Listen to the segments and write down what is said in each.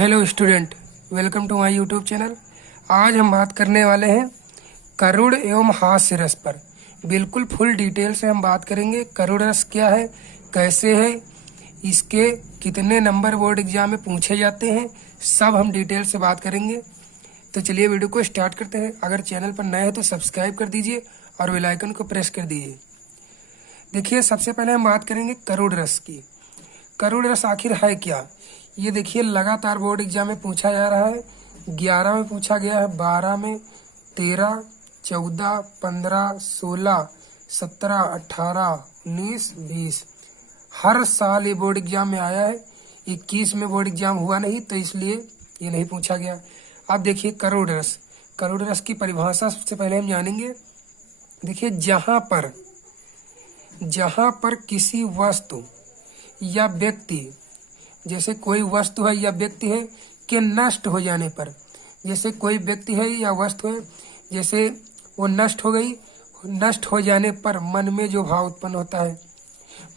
Hello student, welcome to my YouTube channel. आज हम बात करने वाले हैं करुड़ एवं हास्य रस पर। बिल्कुल फुल डिटेल से हम बात करेंगे। करुड़ रस क्या है, कैसे है, इसके कितने नंबर बोर्ड एग्जाम में पूछे जाते हैं, सब हम डिटेल से बात करेंगे। तो चलिए वीडियो को स्टार्ट करते हैं। अगर चैनल पर नए हैं तो सब्सक्राइब कर दीजिए और बेल आइकन को प्रेस कर दीजिए। देखिए, सबसे पहले हम बात करेंगे करुड़ रस की। करुड़ रस आखिर है क्या, ये देखिए लगातार बोर्ड एग्जाम में पूछा जा रहा है। 11 में पूछा गया है, 12 में, 13, 14, 15, 16, 17, 18, 19, 20। हर साल ये बोर्ड एग्जाम में आया है। 21 में बोर्ड एग्जाम हुआ नहीं तो इसलिए ये नहीं पूछा गया। अब देखिए करुड़ रस। करुड़ रस की परिभाषा सबसे पहले हम जानेंगे। देखिए, जहां पर किसी वस्तु या व्यक्ति, जैसे कोई वस्तु है या व्यक्ति है, के नष्ट हो जाने पर, जैसे कोई व्यक्ति है या वस्तु है, जैसे वो नष्ट हो गई, नष्ट हो जाने पर मन में जो भाव उत्पन्न होता है,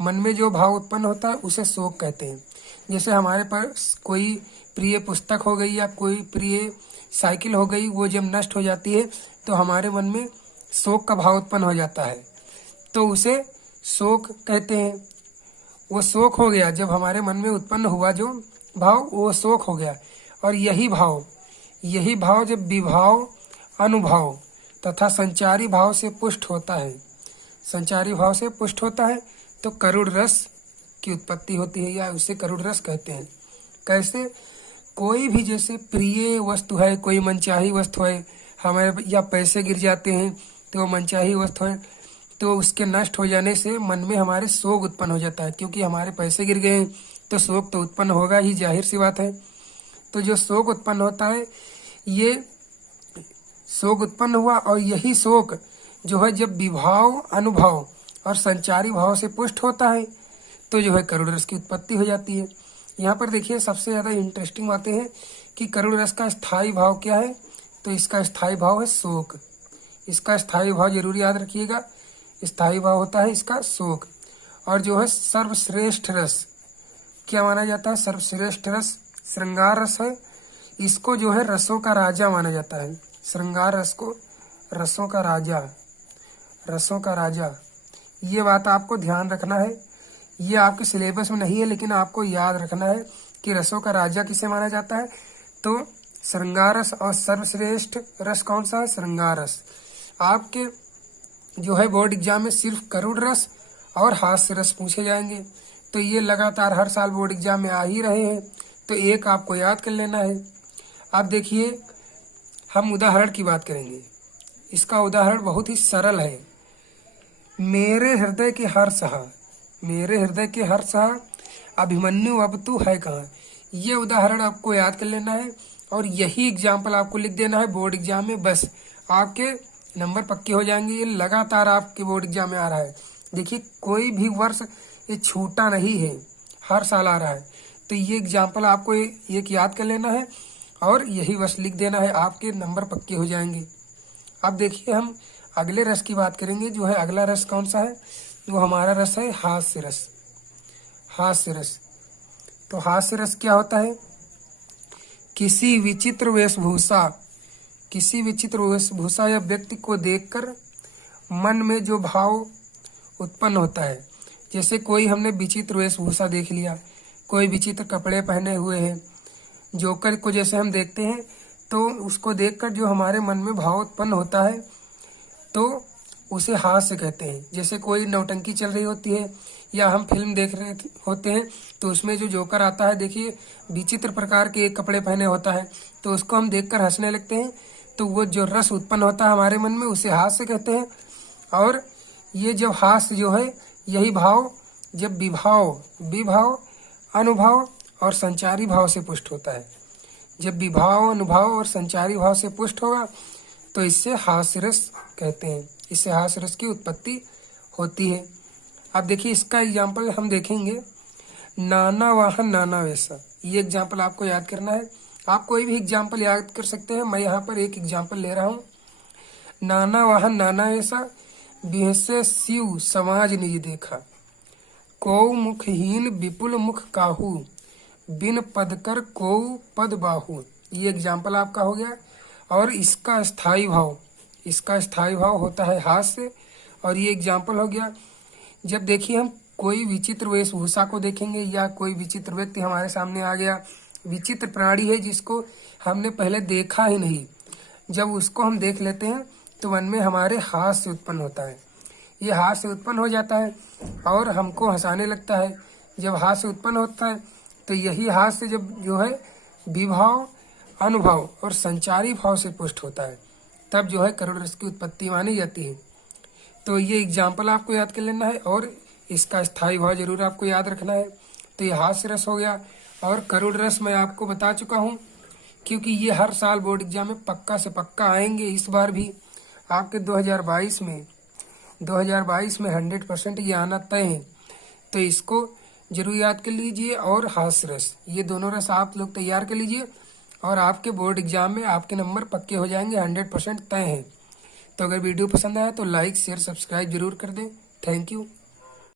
मन में जो भाव उत्पन्न होता है उसे शोक कहते हैं। जैसे हमारे पास कोई प्रिय पुस्तक हो गई या कोई प्रिय साइकिल हो गई, वो जब नष्ट हो जाती है तो हमारे मन में शोक का भाव उत्पन्न हो जाता है, तो उसे शोक कहते हैं। वो शोक हो गया, जब हमारे मन में उत्पन्न हुआ जो भाव, वो शोक हो गया। और यही भाव जब विभाव, अनुभाव तथा संचारी भाव से पुष्ट होता है, संचारी भाव से पुष्ट होता है, तो करुड़ रस की उत्पत्ति होती है या उसे करुड़ रस कहते हैं। कैसे, कोई भी जैसे प्रिय वस्तु है, कोई मनचाही वस्तु है हमारे, या पैसे गिर जाते हैं तो वो मनचाही वस्तु है, तो उसके नष्ट हो जाने से मन में हमारे शोक उत्पन्न हो जाता है। क्योंकि हमारे पैसे गिर गए तो शोक तो उत्पन्न होगा ही, जाहिर सी बात है। तो जो शोक उत्पन्न होता है, ये शोक उत्पन्न हुआ, और यही शोक जो है जब विभाव, अनुभव और संचारी भाव से पुष्ट होता है तो जो है करुड़ रस की उत्पत्ति हो जाती है। यहाँ पर देखिए, सबसे ज्यादा इंटरेस्टिंग बातें हैं कि करुड़ रस का स्थायी भाव क्या है। तो इसका स्थायी भाव है शोक। इसका स्थायी भाव जरूर याद रखिएगा, स्थायी भाव होता है इसका शोक। और जो है सर्वश्रेष्ठ रस क्या माना जाता है, सर्वश्रेष्ठ रस श्रृंगार रस है। इसको जो है रसों का राजा माना जाता है। श्रृंगार रस को रसों का राजा, रसों का राजा, ये बात आपको ध्यान रखना है। ये आपके सिलेबस में नहीं है, लेकिन आपको याद रखना है कि रसों का राजा किसे माना जाता है। तो श्रृंगार रस। और सर्वश्रेष्ठ रस कौन सा है, श्रृंगार रस। आपके जो है बोर्ड एग्जाम में सिर्फ करुड़ रस और हास्य रस पूछे जाएंगे। तो ये लगातार हर साल बोर्ड एग्जाम में आ ही रहे हैं, तो एक आपको याद कर लेना है। अब देखिए, हम उदाहरण की बात करेंगे। इसका उदाहरण बहुत ही सरल है। मेरे हृदय के हर सहा, मेरे हृदय के हर सहा, अभिमन्यु अब तू है कहाँ। ये उदाहरण आपको याद कर लेना है और यही एग्जाम्पल आपको लिख देना है बोर्ड एग्जाम में। बस आपके नंबर पक्के हो जाएंगे। ये लगातार आपके बोर्ड एग्जाम में आ रहा है। देखिए, कोई भी वर्ष ये छूटा नहीं है, हर साल आ रहा है। तो ये एग्जाम्पल आपको एक याद कर लेना है और यही बस लिख देना है, आपके नंबर पक्के हो जाएंगे। अब देखिए, हम अगले रस की बात करेंगे। जो है अगला रस कौन सा है, वो हमारा रस है हास्य रस। हास्य रस। तो हास्य रस क्या होता है, किसी विचित्र वेशभूषा, किसी विचित्र वेशभूषा या व्यक्ति को देखकर मन में जो भाव उत्पन्न होता है। जैसे कोई हमने विचित्र वेशभूषा देख लिया, कोई विचित्र कपड़े पहने हुए हैं, जोकर को जैसे हम देखते हैं, तो उसको देखकर जो हमारे मन में भाव उत्पन्न होता है तो उसे हास्य कहते हैं। जैसे कोई नौटंकी चल रही होती है या हम फिल्म देख रहे होते हैं, तो उसमें जो जोकर आता है, देखिए विचित्र प्रकार के कपड़े पहने होता है, तो उसको हम देखकर हंसने लगते हैं। तो वो जो रस उत्पन्न होता है हमारे मन में, उसे हास्य कहते हैं। और ये जब हास्य जो है, यही भाव जब विभाव, अनुभव और संचारी भाव से पुष्ट होता है, जब विभाव, अनुभव और संचारी भाव से पुष्ट होगा तो इससे हास्य रस कहते हैं। इससे हास्य रस की उत्पत्ति होती है। अब देखिए, इसका एग्जाम्पल हम देखेंगे। नाना वाहन नाना वैसा, ये एग्जाम्पल आपको याद करना है। आप कोई भी एग्जाम्पल याद कर सकते हैं, मैं यहाँ पर एक एग्जाम्पल ले रहा हूँ। नाना वाहन नाना वैसा, बिहसे शिव समाज निज देखा, को मुखहीन विपुल मुख काहू, बिन पद कर को पद बाहु, ये एग्जाम्पल आपका हो गया। और इसका स्थायी भाव होता है हास्य, और ये एग्जाम्पल हो गया। जब देखिए हम कोई विचित्र वेशभूषा को देखेंगे या कोई विचित्र व्यक्ति हमारे सामने आ गया, विचित्र प्राणी है जिसको हमने पहले देखा ही नहीं, जब उसको हम देख लेते हैं तो मन में हमारे हास्य उत्पन्न होता है। ये हास्य उत्पन्न हो जाता है और हमको हंसाने लगता है। जब हास्य उत्पन्न होता है तो यही हास्य जब जो है विभाव, अनुभव और संचारी भाव से पुष्ट होता है, तब जो है करुण रस की उत्पत्ति मानी जाती है। तो ये एग्जाम्पल आपको याद कर लेना है और इसका स्थायी भाव जरूर आपको याद रखना है। तो ये हास्य रस हो गया। और करुण रस मैं आपको बता चुका हूँ, क्योंकि ये हर साल बोर्ड एग्जाम में पक्का से पक्का आएंगे। इस बार भी आपके 2022 में 100% ये आना तय है। तो इसको जरूर याद कर लीजिए। और हास्य रस, ये दोनों रस आप लोग तैयार कर लीजिए और आपके बोर्ड एग्जाम में आपके नंबर पक्के हो जाएंगे, 100% तय है। तो अगर वीडियो पसंद आया तो लाइक शेयर सब्सक्राइब जरूर कर दें। Thank you.